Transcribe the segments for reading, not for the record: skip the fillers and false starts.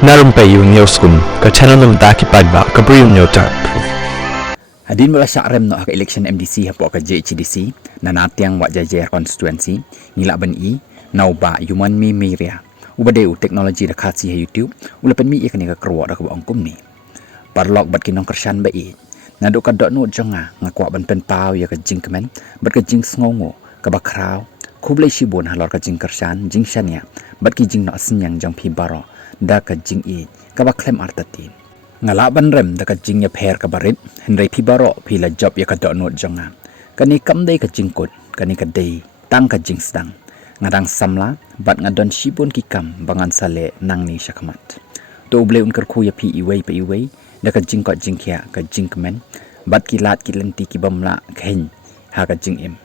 Narumpayu Newskun, ka channel ng Daki Pagba, Kabriyo Newtarp. Hadin mula sa rem no aka election MDC hapo ka JHDC na natyang wa jajer constituency nilaban i nauba human mi meria ubade u technology da khatsi ha YouTube ulapan mi ikani ka kro da ka angkum ni parlok bat kinong kersyan ba i na do ka do no jonga ngakwa ban pen pau ya ka jingkmen bat ka jing sngongo ka bakraw kublai shibon halor ka jing kersyan jing shania bat ki jing no asnyang jang pi baro da ka jing i ka baklem artatin ngalaban rem da ka jing ya pher ka barit henry pibaro pila job ya ka do no jonga kani kamdai ka jingkot kani ka dei tang ka jing stang ngadang samla bat ngadon shibon ki kam bangan sale nang ni syakmat to ble un kerku ya pi iwei pa iwei da ka jing ko jing kya ka jing kemen bat ki lat ki lenti ki bamla khen ha ka jing im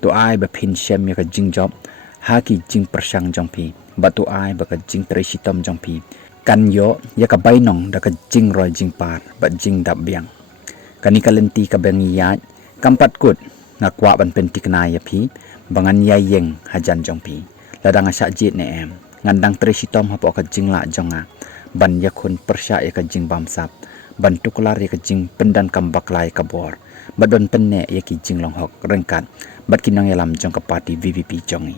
to ai ba pin shem ya ka jing job ha ki jing persang jong pi bat to ai ba ka jing treshitom jong pi kan yo ya ka bainong da ka jing roi jing par bat jing dap biang kani ka lenti ka bengi ya kampat kut ngakwa ban penti kena ya pi bangan ya yeng hajan jong pi ladang asya jit ne em ngandang treshitom hapo ka jing la jonga ban ya khun persya ya ka jing bamsap ban tukular ya ka jing pendan kambak lai ka bor badon penne ya ki jing long hok rengkat bat kinang yalam jong ka party VVP jongi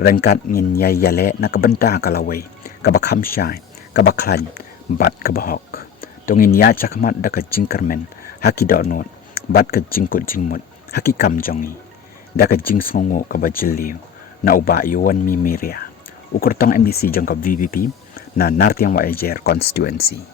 rengkat ngin ya yale na ka benta kalawai ka bakham syai ka baklan bat ka bahok tongin ya chakmat da ka jing kermen haki do not bat ka jing kut jing mut haki kam jongi da ka jing songo ka bajiliu na uba yuan mi meria ukur tong MDC jong ka VVP na nartiang wa ejer constituency